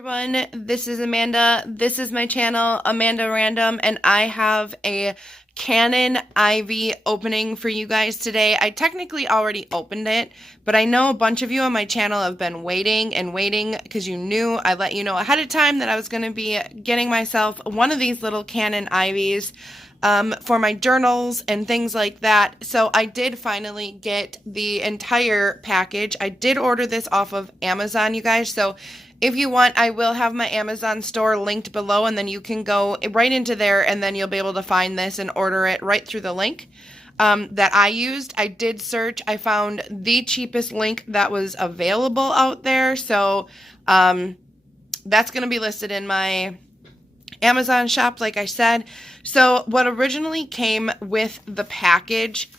everyone, this is Amanda. This is my channel, Amanda Random, and I have a Canon IV opening for you guys today. I technically already opened it, but I know a bunch of you on my channel have been waiting and waiting because you knew I let you know ahead of time that I was going to be getting myself one of these little Canon IVs for my journals and things like that. So I did finally get the entire package. I did order this off of Amazon, you guys. So if you want, I will have my Amazon store linked below, and then you can go right into there, and then you'll be able to find this and order it right through the link that I used. I did search. I found the cheapest link that was available out there. So that's going to be listed in my Amazon shop, like I said. So what originally came with the package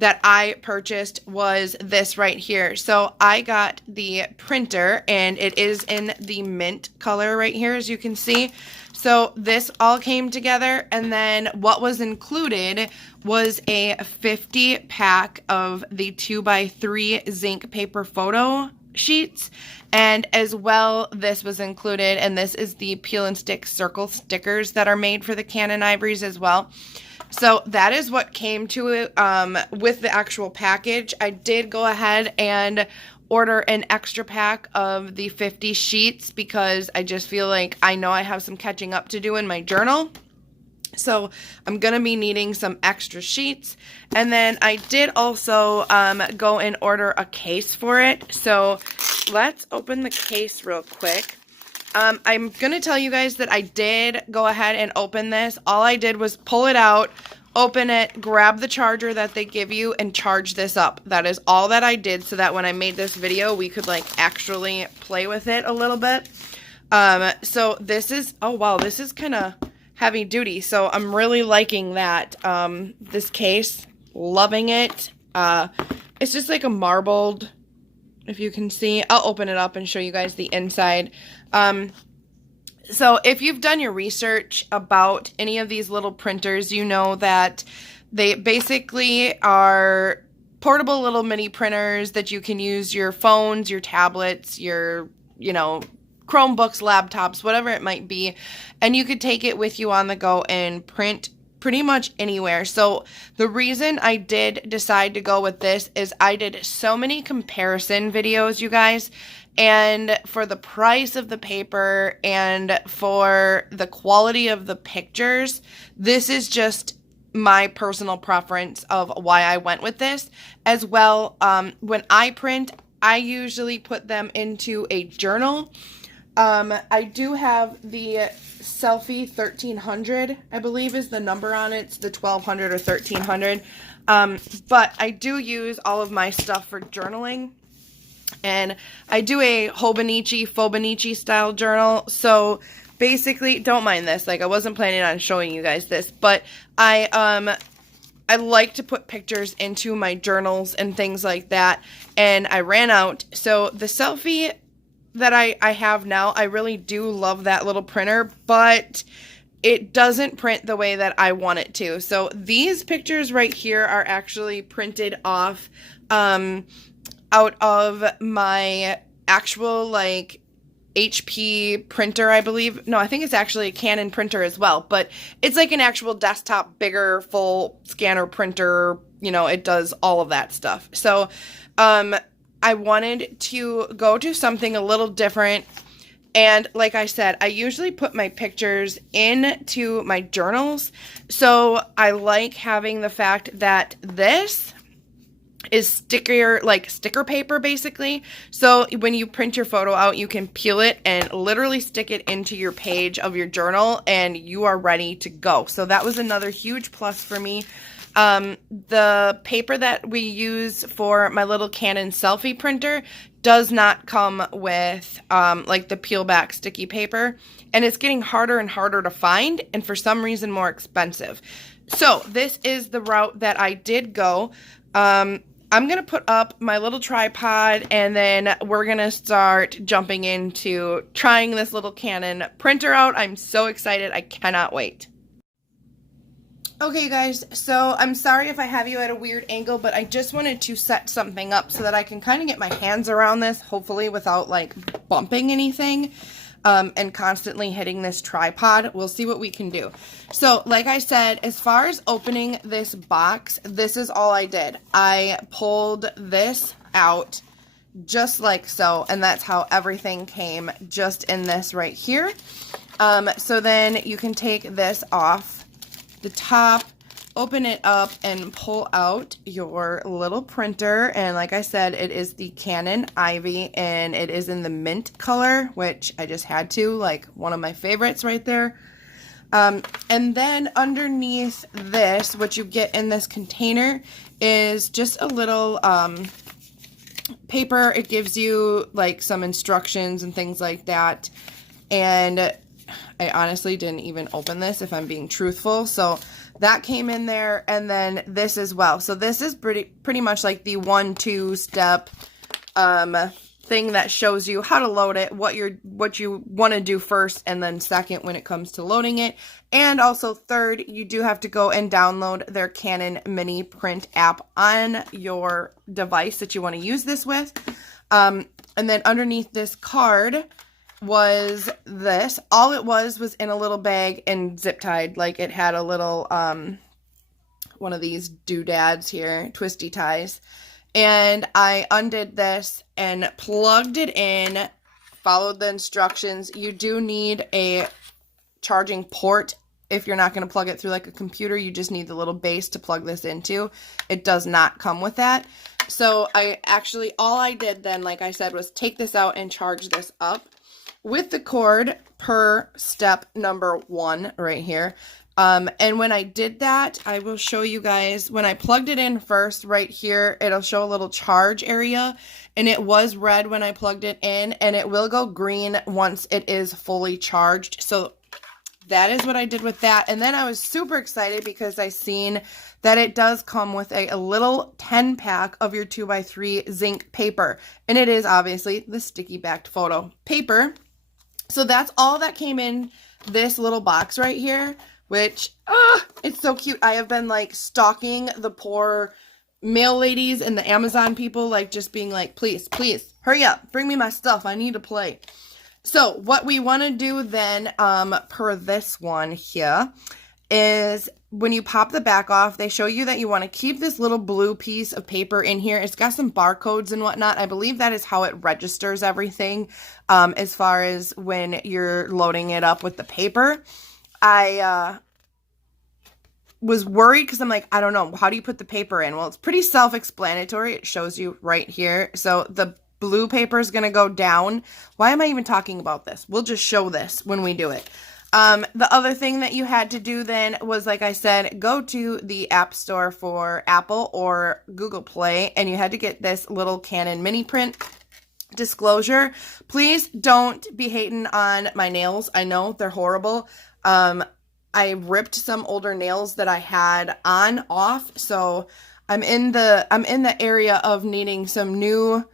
that I purchased was this right here. So I got the printer, and it is in the mint color right here, as you can see. So this all came together, and then what was included was a 50 pack of the 2x3 zinc paper photo sheets, and as well this was included, and this is the peel and stick circle stickers that are made for the Canon ivories as well. So that is what came to it with the actual package. I did go ahead and order an extra pack of the 50 sheets because I just feel like I know I have some catching up to do in my journal. So I'm going to be needing some extra sheets. And then I did also go and order a case for it. So let's open the case real quick. I'm going to tell you guys that I did go ahead and open this. All I did was pull it out, open it, grab the charger that they give you, and charge this up. That is all that I did, so that when I made this video, we could like actually play with it a little bit. So this is, oh wow, this is kind of heavy duty. So I'm really liking that, this case, loving it. It's just like a marbled, if you can see. I'll open it up and show you guys the inside. So if you've done your research about any of these little printers, you know that they basically are portable little mini printers that you can use your phones, your tablets, your, you know, Chromebooks, laptops, whatever it might be, and you could take it with you on the go and print pretty much anywhere. So the reason I did decide to go with this is I did so many comparison videos, you guys, and for the price of the paper and for the quality of the pictures, this is just my personal preference of why I went with this. As well, when I print, I usually put them into a journal. I do have the Selfie 1300, I believe is the number on it. It's the 1200 or 1300. But I do use all of my stuff for journaling. And I do a FAUXBONICHI style journal. So basically, don't mind this. Like, I wasn't planning on showing you guys this, but I like to put pictures into my journals and things like that. And I ran out. So the Selfie that I have now, I really do love that little printer, but it doesn't print the way that I want it to. So these pictures right here are actually printed off out of my actual like HP printer, I believe. No, I think it's actually a Canon printer as well, but it's like an actual desktop, bigger, full scanner printer. You know, it does all of that stuff. So I wanted to go to something a little different. And like I said, I usually put my pictures into my journals. So I like having the fact that this is sticker paper basically. So when you print your photo out, you can peel it and literally stick it into your page of your journal, and you are ready to go. So that was another huge plus for me. The paper that we use for my little Canon selfie printer does not come with like the peel back sticky paper, and it's getting harder and harder to find, and for some reason more expensive. So this is the route that I did go. I'm going to put up my little tripod, and then we're going to start jumping into trying this little Canon printer out. I'm so excited. I cannot wait. Okay, you guys, so I'm sorry if I have you at a weird angle, but I just wanted to set something up so that I can kind of get my hands around this, hopefully without, like, bumping anything. and constantly hitting this tripod. We'll see what we can do. So like I said, as far as opening this box, this is all I did. I pulled this out just like so, and that's how everything came, just in this right here. So then you can take this off the top, open it up, and pull out your little printer. And like I said, it is the Canon Ivy, and it is in the mint color, which I just had to, like, one of my favorites right there. And then underneath this, what you get in this container is just a little paper. It gives you like some instructions and things like that. And I honestly didn't even open this, if I'm being truthful. So that came in there, and then this as well. So this is pretty much like the 1-2 step thing that shows you how to load it, what you want to do first, and then second when it comes to loading it. And also third, you do have to go and download their Canon Mini Print app on your device that you want to use this with. And then underneath this card was this. All it was in a little bag and zip tied. Like, it had a little one of these doodads here, twisty ties. And I undid this and plugged it in, followed the instructions. You do need a charging port. If you're not going to plug it through like a computer, you just need the little base to plug this into. It does not come with that. So all I did then, like I said, was take this out and charge this up with the cord per step number 1 right here. And when I did that, I will show you guys, when I plugged it in first right here, it'll show a little charge area, and it was red when I plugged it in, and it will go green once it is fully charged. So that is what I did with that. And then I was super excited because I seen that it does come with a little 10-pack of your 2x3 zinc paper, and it is obviously the sticky backed photo paper. So that's all that came in this little box right here, which, it's so cute. I have been, like, stalking the poor mail ladies and the Amazon people, like, just being like, please, please, hurry up, bring me my stuff, I need to play. So what we want to do then, per this one here, is when you pop the back off, they show you that you want to keep this little blue piece of paper in here. It's got some barcodes and whatnot. I believe that is how it registers everything, as far as when you're loading it up with the paper. I was worried because I'm like, I don't know, how do you put the paper in? Well, it's pretty self-explanatory. It shows you right here. So the blue paper is going to go down. Why am I even talking about this? We'll just show this when we do it. The other thing that you had to do then was, like I said, go to the App Store for Apple or Google Play, and you had to get this little Canon mini print. Disclosure, please don't be hating on my nails. I know they're horrible. I ripped some older nails that I had on off, so I'm in the area of needing some new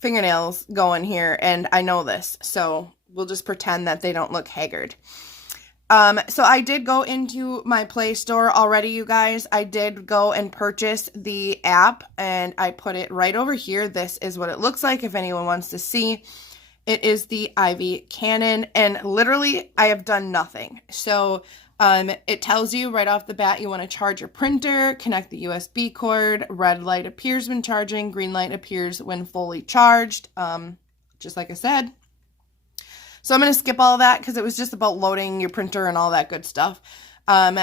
fingernails going here, and I know this, so we'll just pretend that they don't look haggard. So I did go into my Play Store already, you guys. I did go and purchase the app, and I put it right over here. This is what it looks like if anyone wants to see. It is the Ivy Canon, and literally I have done nothing. So it tells you right off the bat you want to charge your printer, connect the USB cord, red light appears when charging, green light appears when fully charged, just like I said. So I'm going to skip all that because it was just about loading your printer and all that good stuff.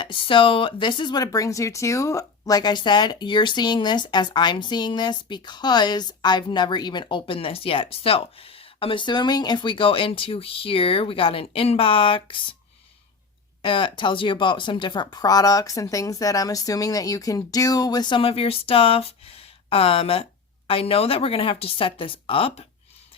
So this is what it brings you to. Like I said, you're seeing this as I'm seeing this because I've never even opened this yet. So I'm assuming if we go into here, we got an inbox. It tells you about some different products and things that I'm assuming that you can do with some of your stuff. I know that we're going to have to set this up.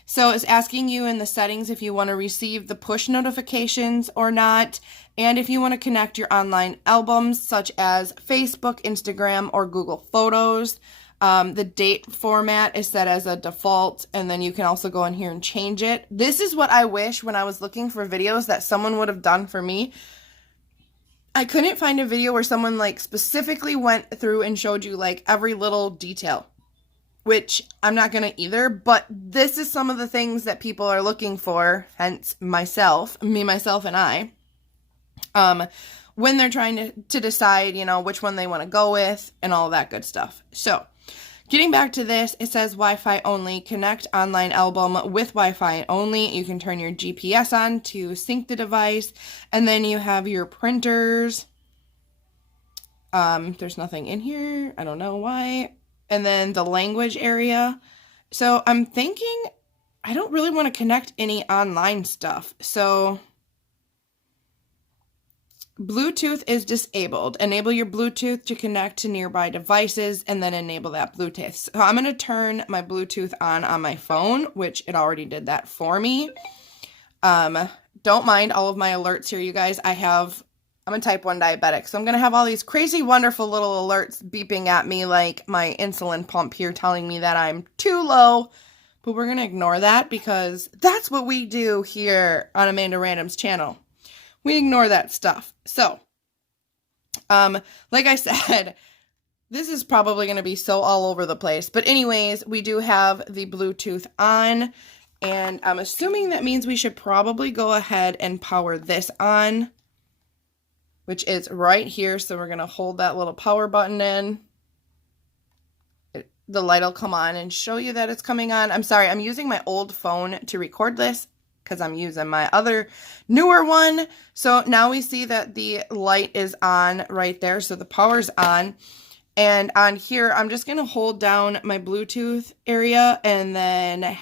So it's asking you in the settings if you want to receive the push notifications or not, and if you want to connect your online albums such as Facebook, Instagram, or Google Photos. The date format is set as a default, and then you can also go in here and change it. This is what I wish when I was looking for videos that someone would have done for me. I couldn't find a video where someone like specifically went through and showed you like every little detail. which I'm not going to either, but this is some of the things that people are looking for, hence myself, myself, and I, when they're trying to decide, you know, which one they want to go with and all that good stuff. So, getting back to this, it says Wi-Fi only. Connect online album with Wi-Fi only. You can turn your GPS on to sync the device. And then you have your printers. There's nothing in here. I don't know why. And then the language area. So I'm thinking I don't really want to connect any online stuff. So Bluetooth is disabled. Enable your Bluetooth to connect to nearby devices and then enable that Bluetooth. So I'm going to turn my Bluetooth on my phone, which it already did that for me. Don't mind all of my alerts here, you guys. I'm a type 1 diabetic, so I'm going to have all these crazy, wonderful little alerts beeping at me like my insulin pump here telling me that I'm too low. But we're going to ignore that because that's what we do here on Amanda Random's channel. We ignore that stuff. So, like I said, this is probably going to be so all over the place. But anyways, we do have the Bluetooth on. And I'm assuming that means we should probably go ahead and power this on, which is right here. So we're going to hold that little power button in. The light will come on and show you that it's coming on. I'm sorry, I'm using my old phone to record this because I'm using my other newer one. So now we see that the light is on right there. So the power's on. And on here, I'm just going to hold down my Bluetooth area and then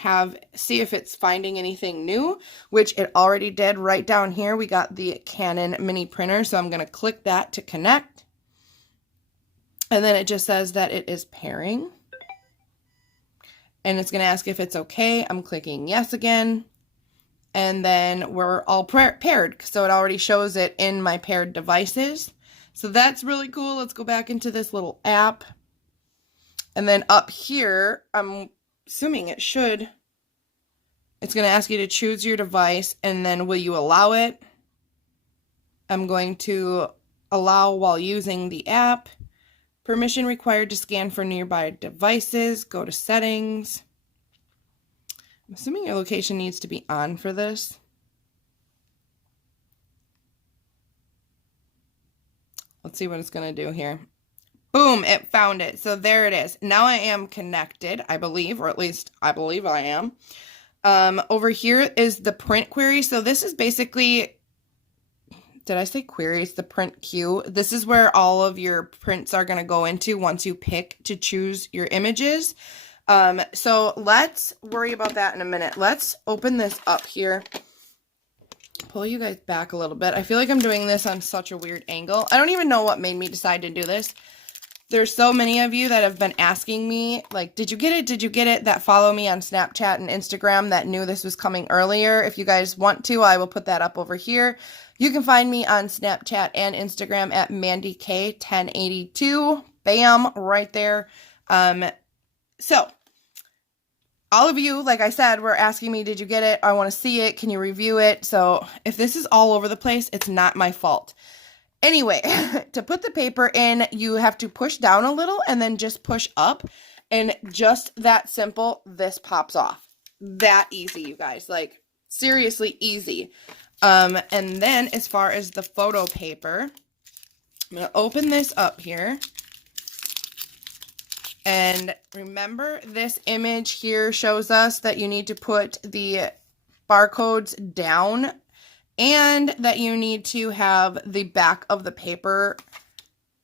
see if it's finding anything new, which it already did. Right down here, we got the Canon mini printer. So I'm going to click that to connect. And then it just says that it is pairing. And it's going to ask if it's okay. I'm clicking yes again. And then we're all paired. So it already shows it in my paired devices. So that's really cool. Let's go back into this little app. And then up here, I'm assuming it's going to ask you to choose your device. And then will you allow it? I'm going to allow while using the app. Permission required to scan for nearby devices. Go to settings. I'm assuming your location needs to be on for this. Let's see what it's going to do here. Boom, it found it. So there it is. Now I am connected, I believe, or at least I believe I am. Over here is the print query. So this is basically, did I say queries? The print queue. This is where all of your prints are going to go into once you pick to choose your images. So let's worry about that in a minute. Let's open this up here. Pull you guys back a little bit. I feel like I'm doing this on such a weird angle. I don't even know what made me decide to do this. There's so many of you that have been asking me, like, did you get it? Did you get it? That follow me on Snapchat and Instagram that knew this was coming earlier. If you guys want to, I will put that up over here. You can find me on Snapchat and Instagram at MandyK1082. Bam, right there. So, all of you, like I said, were asking me, did you get it? I want to see it. Can you review it? So if this is all over the place, it's not my fault. Anyway, to put the paper in, you have to push down a little and then just push up. And just that simple, this pops off. That easy, you guys. Like, seriously easy. And then as far as the photo paper, I'm going to open this up here. And remember, this image here shows us that you need to put the barcodes down and that you need to have the back of the paper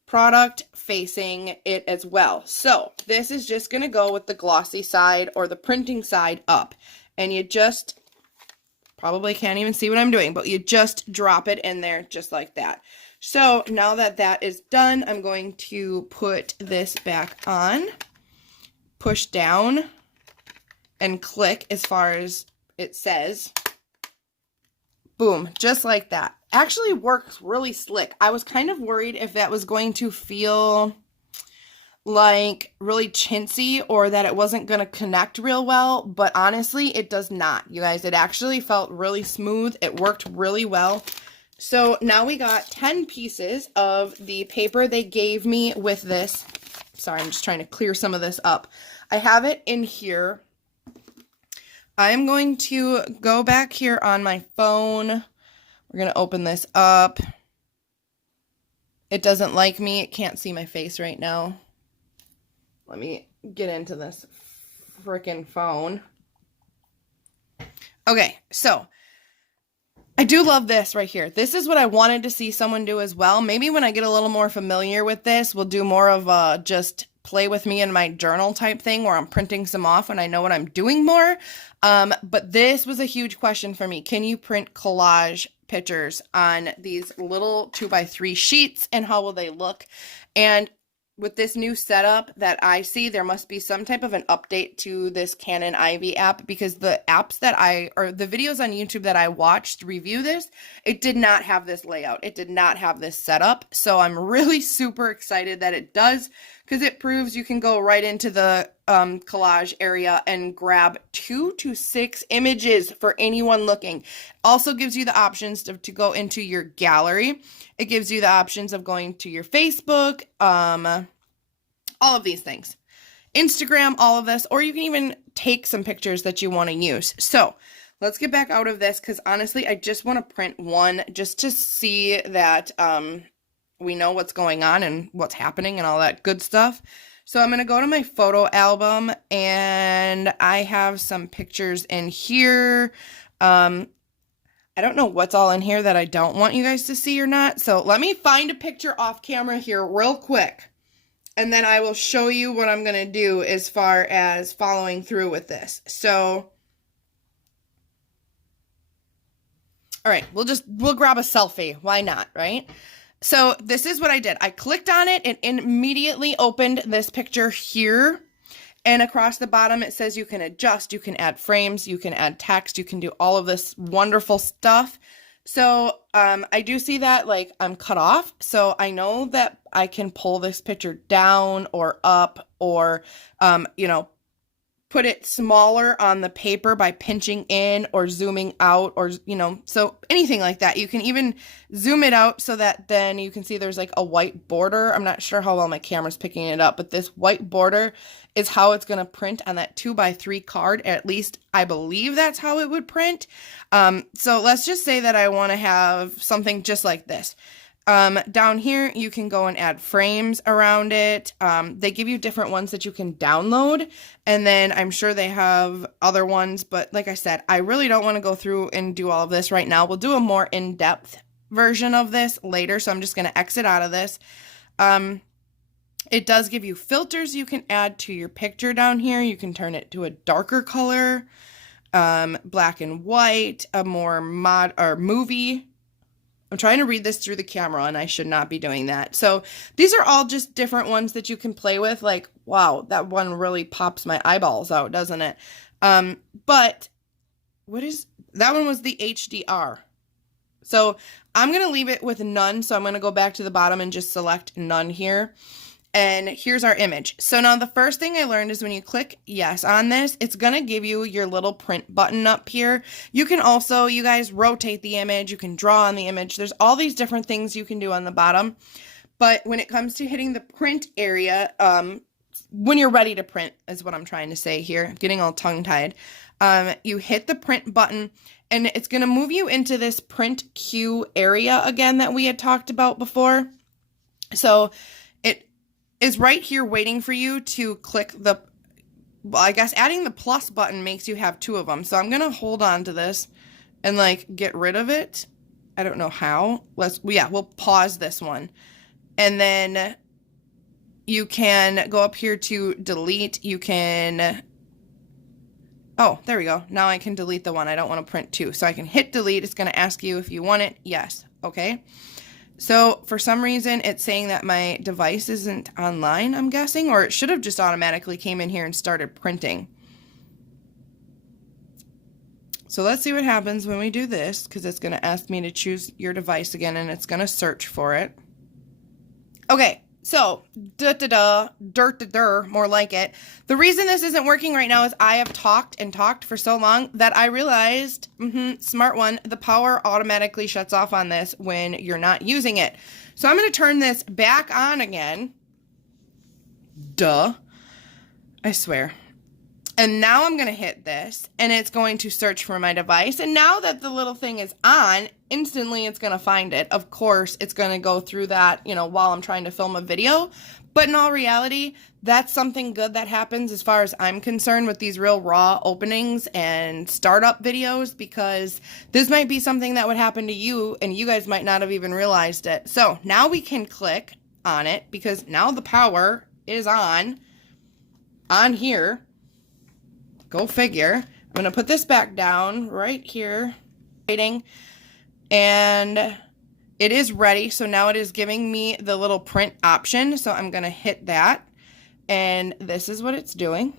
product facing it as well. So this is just going to go with the glossy side or the printing side up. And you just probably can't even see what I'm doing, but you just drop it in there just like that. So now that that is done, I'm going to put this back on, push down, and click as far as it says. Boom, just like that. Actually works really slick. I was kind of worried if that was going to feel like really chintzy or that it wasn't going to connect real well, but honestly, it does not. You guys, it actually felt really smooth. It worked really well. So now we got 10 pieces of the paper they gave me with this. Sorry, I'm just trying to clear some of this up. I have it in here. I'm going to go back here on my phone. We're going to open this up. It doesn't like me. It can't see my face right now. Let me get into this frickin' phone. Okay, so I do love this right here. This is what I wanted to see someone do as well. Maybe when I get a little more familiar with this, we'll do more of a just play with me in my journal type thing where I'm printing some off when I know what I'm doing more. But this was a huge question for me. Can you print collage pictures on these little 2x3 sheets, and how will they look? And with this new setup that I see, there must be some type of an update to this Canon Ivy app, because the apps that the videos on YouTube that I watched review this, it did not have this layout. It did not have this setup. So I'm really super excited that it does, because it proves you can go right into the collage area and grab 2 to 6 images for anyone looking. Also gives you the options to go into your gallery. It gives you the options of going to your Facebook, all of these things. Instagram, all of this, or you can even take some pictures that you want to use. So let's get back out of this, because honestly, I just want to print one just to see that we know what's going on and what's happening and all that good stuff. So I'm going to go to my photo album, and I have some pictures in here. I don't know what's all in here that I don't want you guys to see or not. So let me find a picture off camera here real quick, and then I will show you what I'm going to do as far as following through with this. So, all right, we'll grab a selfie. Why not, right? So this is what I did. I clicked on it and immediately opened this picture here. And across the bottom, it says you can adjust, you can add frames, you can add text, you can do all of this wonderful stuff. So I do see that like I'm cut off. So I know that I can pull this picture down or up, or, put it smaller on the paper by pinching in or zooming out, or, so anything like that. You can even zoom it out so that then you can see there's like a white border. I'm not sure how well my camera's picking it up, but this white border is how it's going to print on that 2x3 card. At least I believe that's how it would print. So let's just say that I want to have something just like this. Down here, you can go and add frames around it. They give you different ones that you can download, and then I'm sure they have other ones, but like I said, I really don't want to go through and do all of this right now. We'll do a more in-depth version of this later, so I'm just going to exit out of this. It does give you filters you can add to your picture down here. You can turn it to a darker color, black and white, a more movie. I'm trying to read this through the camera, and I should not be doing that. So these are all just different ones that you can play with. Like, wow, that one really pops my eyeballs out, doesn't it? But that one was the HDR. So I'm going to leave it with none. So I'm going to go back to the bottom and just select none here. And here's our image. So now the first thing I learned is when you click yes on this, it's going to give you your little print button up here. You can also, you guys, rotate the image. You can draw on the image. There's all these different things you can do on the bottom. But when it comes to hitting the print area, when you're ready to print is what I'm trying to say here. I'm getting all tongue-tied. You hit the print button, and it's going to move you into this print queue area again that we had talked about before. So is right here waiting for you to click the, well, I guess adding the plus button makes you have 2 of them. So I'm going to hold on to this and like get rid of it. I don't know how. We'll pause this one. And then you can go up here to delete. You can, oh, there we go. Now I can delete the one I don't want to print to. So I can hit delete. It's going to ask you if you want it. Yes. Okay. So for some reason, it's saying that my device isn't online, I'm guessing, or it should have just automatically came in here and started printing. So let's see what happens when we do this, because it's going to ask me to choose your device again, and it's going to search for it. Okay, so, more like it. The reason this isn't working right now is I have talked and talked for so long that I realized, smart one, the power automatically shuts off on this when you're not using it. So I'm going to turn this back on again. Duh. I swear. And now I'm going to hit this, and it's going to search for my device. And now that the little thing is on, instantly it's going to find it. Of course, it's going to go through that, you know, while I'm trying to film a video. But in all reality, that's something good that happens as far as I'm concerned with these real raw openings and startup videos, because this might be something that would happen to you, and you guys might not have even realized it. So now we can click on it, because now the power is on here. Go figure. I'm going to put this back down right here. And it is ready. So now it is giving me the little print option. So I'm going to hit that. And this is what it's doing.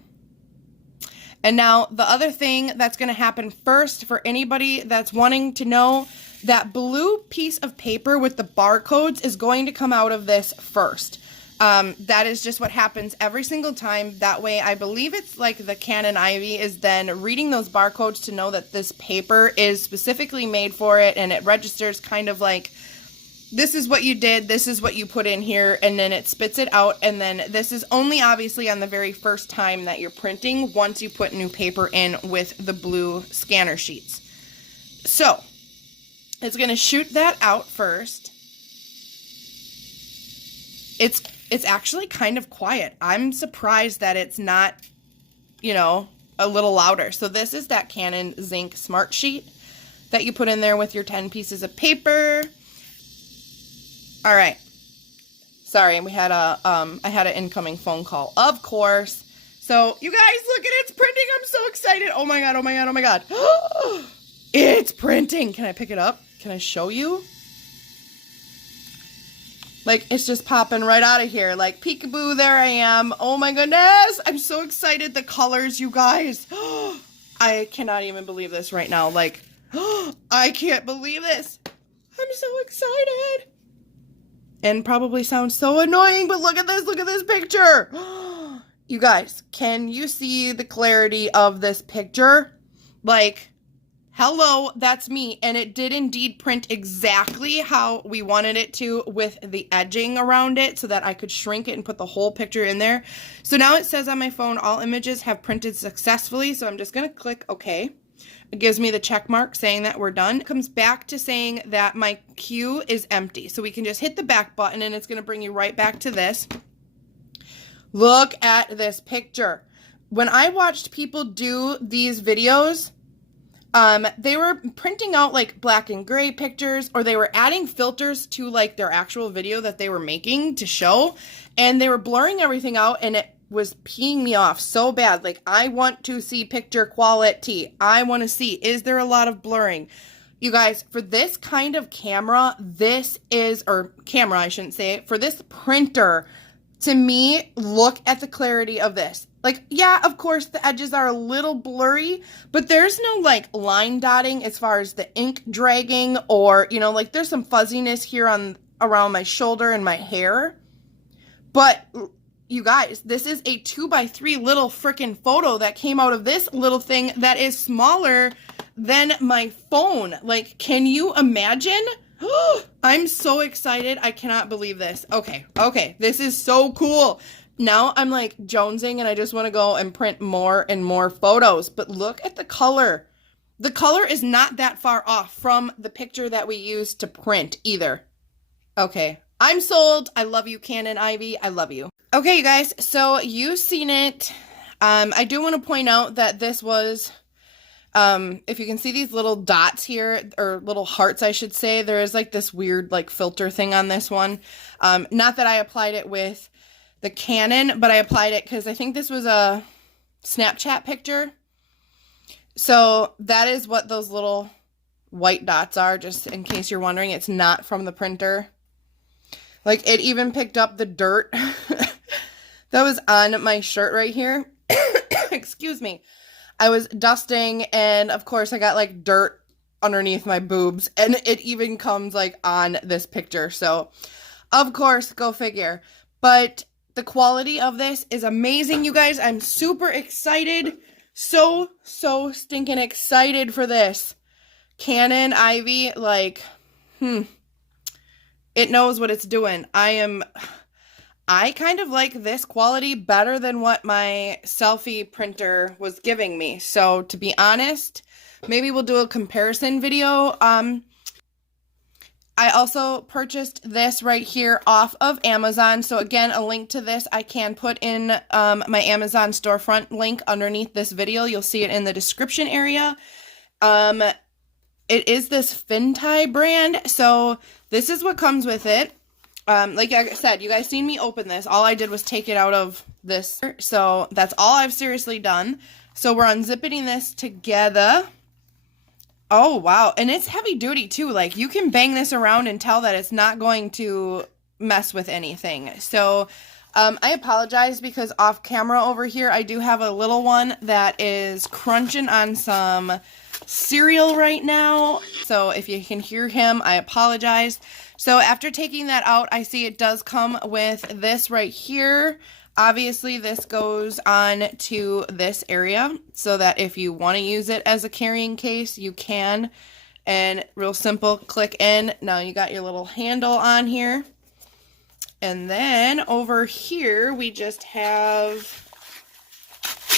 And now the other thing that's going to happen first for anybody that's wanting to know, that blue piece of paper with the barcodes is going to come out of this first. That is just what happens every single time. That way, I believe it's like the Canon Ivy is then reading those barcodes to know that this paper is specifically made for it, and it registers kind of like, this is what you did, this is what you put in here, and then it spits it out. And then this is only obviously on the very first time that you're printing, once you put new paper in with the blue scanner sheets. So it's going to shoot that out first. It's actually kind of quiet. I'm surprised that it's not, you know, a little louder. So this is that Canon Zinc Smart Sheet that you put in there with your 10 pieces of paper. All right. Sorry, we had I had an incoming phone call, of course. So you guys, look at it's printing. I'm so excited. Oh my God, oh my God, oh my God. It's printing. Can I pick it up? Can I show you? Like, it's just popping right out of here. Like, peekaboo, there I am. Oh my goodness. I'm so excited. The colors, you guys. I cannot even believe this right now. Like, I can't believe this. I'm so excited. And probably sounds so annoying, but look at this picture. You guys, can you see the clarity of this picture? Like, hello, that's me. And it did indeed print exactly how we wanted it to, with the edging around it so that I could shrink it and put the whole picture in there. So now it says on my phone, all images have printed successfully. So I'm just going to click OK. It gives me the check mark saying that we're done. It comes back to saying that my queue is empty. So we can just hit the back button and it's going to bring you right back to this. Look at this picture. When I watched people do these videos, they were printing out like black and gray pictures, or they were adding filters to like their actual video that they were making to show, and they were blurring everything out, and it was peeing me off so bad. Like, I want to see picture quality. I want to see, is there a lot of blurring? You guys, for this kind of camera, camera, I shouldn't say, for this printer, to me, look at the clarity of this. Like, yeah, of course, the edges are a little blurry, but there's no, like, line dotting as far as the ink dragging, or, you know, like, there's some fuzziness here around my shoulder and my hair. But, you guys, this is a 2x3 little frickin' photo that came out of this little thing that is smaller than my phone. Like, can you imagine? I'm so excited. I cannot believe this. Okay, this is so cool. Now I'm like jonesing and I just want to go and print more and more photos. But look at the color. The color is not that far off from the picture that we used to print either. Okay, I'm sold. I love you, Canon Ivy. I love you. Okay, you guys, so you've seen it. I do want to point out that this was, if you can see these little dots here, or little hearts, I should say, there is like this weird like filter thing on this one. Not that I applied it with the Canon, but I applied it because I think this was a Snapchat picture. So that is what those little white dots are, just in case you're wondering. It's not from the printer. Like, it even picked up the dirt that was on my shirt right here. Excuse me. I was dusting, and of course I got like dirt underneath my boobs, and it even comes like on this picture. So of course, go figure. But the quality of this is amazing, you guys. I'm super excited. So stinking excited for this. Canon Ivy, like, it knows what it's doing. I I kind of like this quality better than what my selfie printer was giving me. So to be honest, maybe we'll do a comparison video. I also purchased this right here off of Amazon. So again, a link to this I can put in my Amazon storefront link underneath this video. You'll see it in the description area. It is this Fintai brand. So this is what comes with it. Like I said, you guys seen me open this. All I did was take it out of this. So that's all I've seriously done. So we're unzipping this together. Oh, wow. And it's heavy duty too. Like you can bang this around and tell that it's not going to mess with anything. So I apologize because off camera over here, I do have a little one that is crunching on some cereal right now. So if you can hear him, I apologize. So after taking that out, I see it does come with this right here. Obviously, this goes on to this area so that if you want to use it as a carrying case, you can. And real simple, click in. Now you got your little handle on here. And then over here, we just have,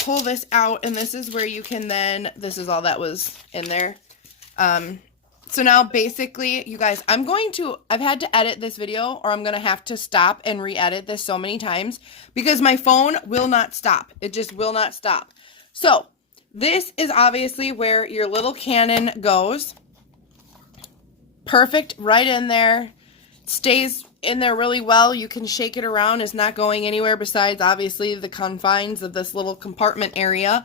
pull this out, and this is where you can then, this is all that was in there. So now basically, you guys, I've had to edit this video or I'm going to have to stop and re-edit this so many times because my phone will not stop. It just will not stop. So this is obviously where your little Canon goes. Perfect, right in there. Stays in there really well. You can shake it around. It's not going anywhere besides obviously the confines of this little compartment area.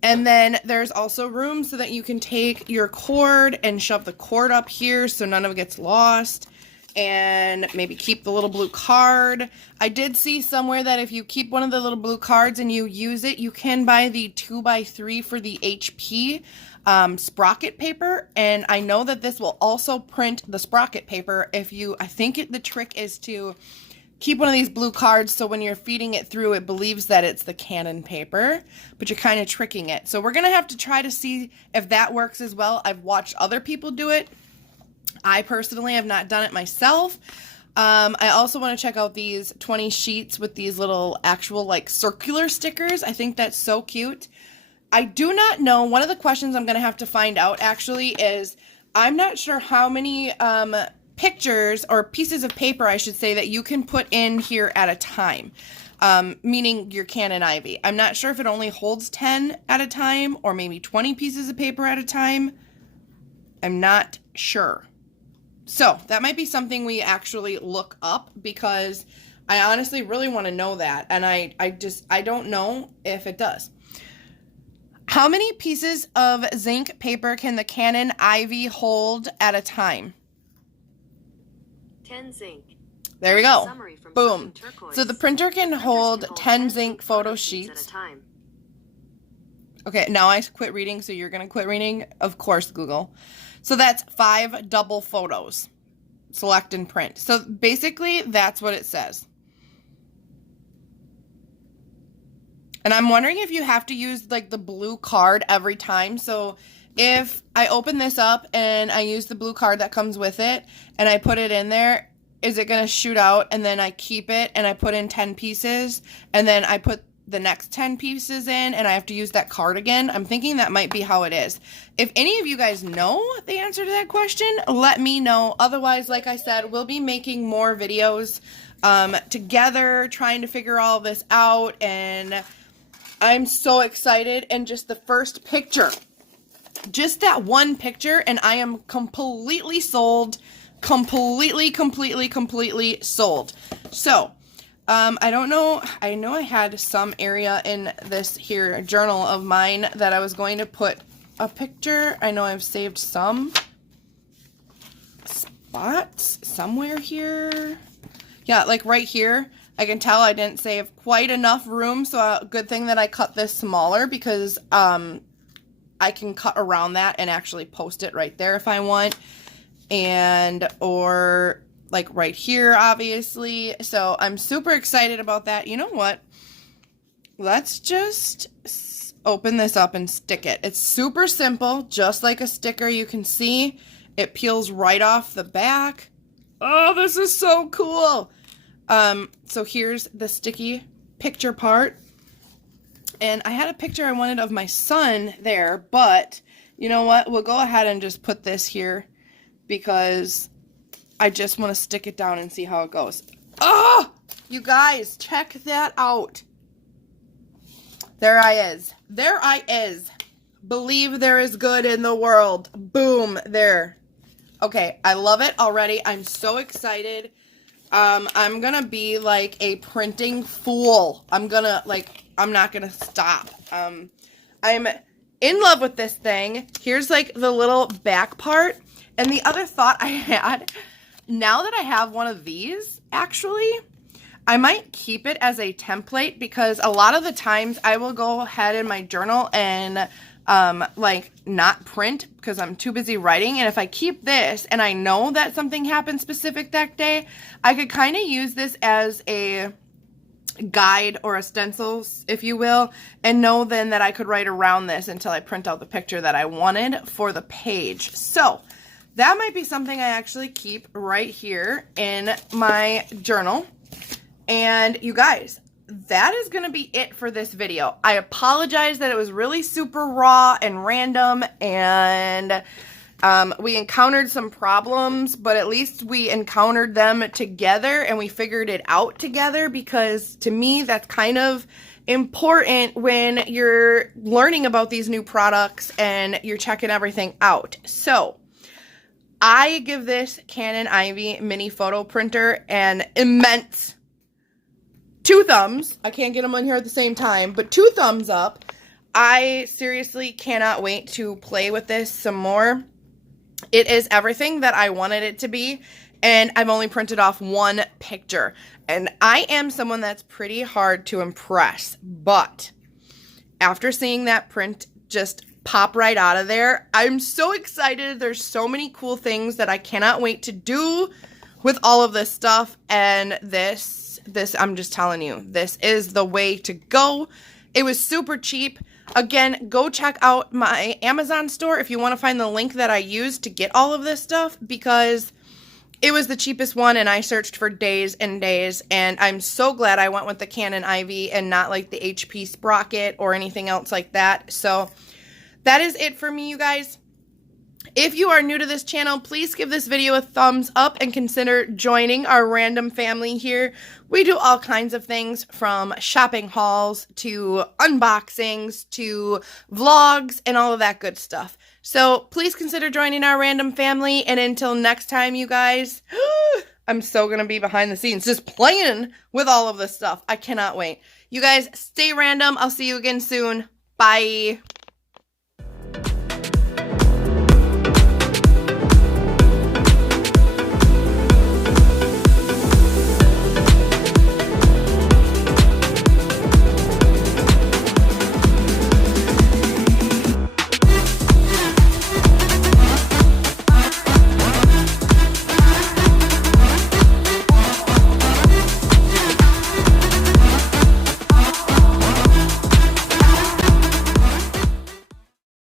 And then there's also room so that you can take your cord and shove the cord up here so none of it gets lost. And maybe keep the little blue card. I did see somewhere that if you keep one of the little blue cards and you use it, you can buy the 2x3 for the HP sprocket paper. And I know that this will also print the sprocket paper if you, I think the trick is to keep one of these blue cards so when you're feeding it through, it believes that it's the Canon paper, but you're kind of tricking it. So we're going to have to try to see if that works as well. I've watched other people do it. I personally have not done it myself. I also want to check out these 20 sheets with these little actual like circular stickers. I think that's so cute. I do not know. One of the questions I'm going to have to find out actually is I'm not sure how many pictures or pieces of paper, I should say, that you can put in here at a time, meaning your Canon Ivy. I'm not sure if it only holds 10 at a time or maybe 20 pieces of paper at a time. I'm not sure. So that might be something we actually look up because I honestly really want to know that. And I don't know if it does. How many pieces of zinc paper can the Canon Ivy hold at a time? 10 zinc. There we go. Boom. So the printer can hold 10 zinc photo sheets. At a time. Okay, now I quit reading, so you're going to quit reading? Of course, Google. So that's 5 double photos. Select and print. So basically, that's what it says. And I'm wondering if you have to use like the blue card every time. So if I open this up and I use the blue card that comes with it and I put it in there, is it going to shoot out and then I keep it and I put in 10 pieces and then I put the next 10 pieces in and I have to use that card again? I'm thinking that might be how it is. If any of you guys know the answer to that question, let me know. Otherwise, like I said, we'll be making more videos together, trying to figure all this out, and I'm so excited. And just the first picture, just that one picture, and I am completely sold. Completely sold. So, I don't know. I know I had some area in this here journal of mine that I was going to put a picture. I know I've saved some spots somewhere here. Yeah, like right here. I can tell I didn't save quite enough room, so a good thing that I cut this smaller because I can cut around that and actually post it right there if I want. And or like right here, obviously. So I'm super excited about that. You know what? Let's just open this up and stick it. It's super simple, just like a sticker. You can see it peels right off the back. Oh, this is so cool. So here's the sticky picture part. And I had a picture I wanted of my son there, but you know what? We'll go ahead and just put this here because I just want to stick it down and see how it goes. Oh, you guys, check that out. There I is. There I is. Believe there is good in the world. Boom, there. Okay, I love it already. I'm so excited. I'm gonna be like a printing fool. I'm not gonna stop. I'm in love with this thing. Here's like the little back part. And the other thought I had, now that I have one of these, actually, I might keep it as a template because a lot of the times I will go ahead in my journal and like not print because I'm too busy writing. And if I keep this and I know that something happened specific that day, I could kind of use this as a guide or a stencils, if you will, and know then that I could write around this until I print out the picture that I wanted for the page. So that might be something I actually keep right here in my journal. And you guys, that is going to be it for this video. I apologize that it was really super raw and random, and we encountered some problems, but at least we encountered them together and we figured it out together, because to me that's kind of important when you're learning about these new products and you're checking everything out. So I give this Canon Ivy mini photo printer an immense 2 thumbs. I can't get them on here at the same time, but 2 thumbs up. I seriously cannot wait to play with this some more. It is everything that I wanted it to be, and I've only printed off 1 picture. And I am someone that's pretty hard to impress, but after seeing that print just pop right out of there, I'm so excited. There's so many cool things that I cannot wait to do with all of this stuff, and this, I'm just telling you, this is the way to go. It was super cheap. Again, go check out my Amazon store if you want to find the link that I used to get all of this stuff, because it was the cheapest one and I searched for days and days, and I'm so glad I went with the Canon Ivy and not like the HP Sprocket or anything else like that. So that is it for me, you guys. If you are new to this channel, please give this video a thumbs up and consider joining our random family here. We do all kinds of things, from shopping hauls to unboxings to vlogs and all of that good stuff. So please consider joining our random family. And until next time, you guys, I'm so going to be behind the scenes just playing with all of this stuff. I cannot wait. You guys, stay random. I'll see you again soon. Bye.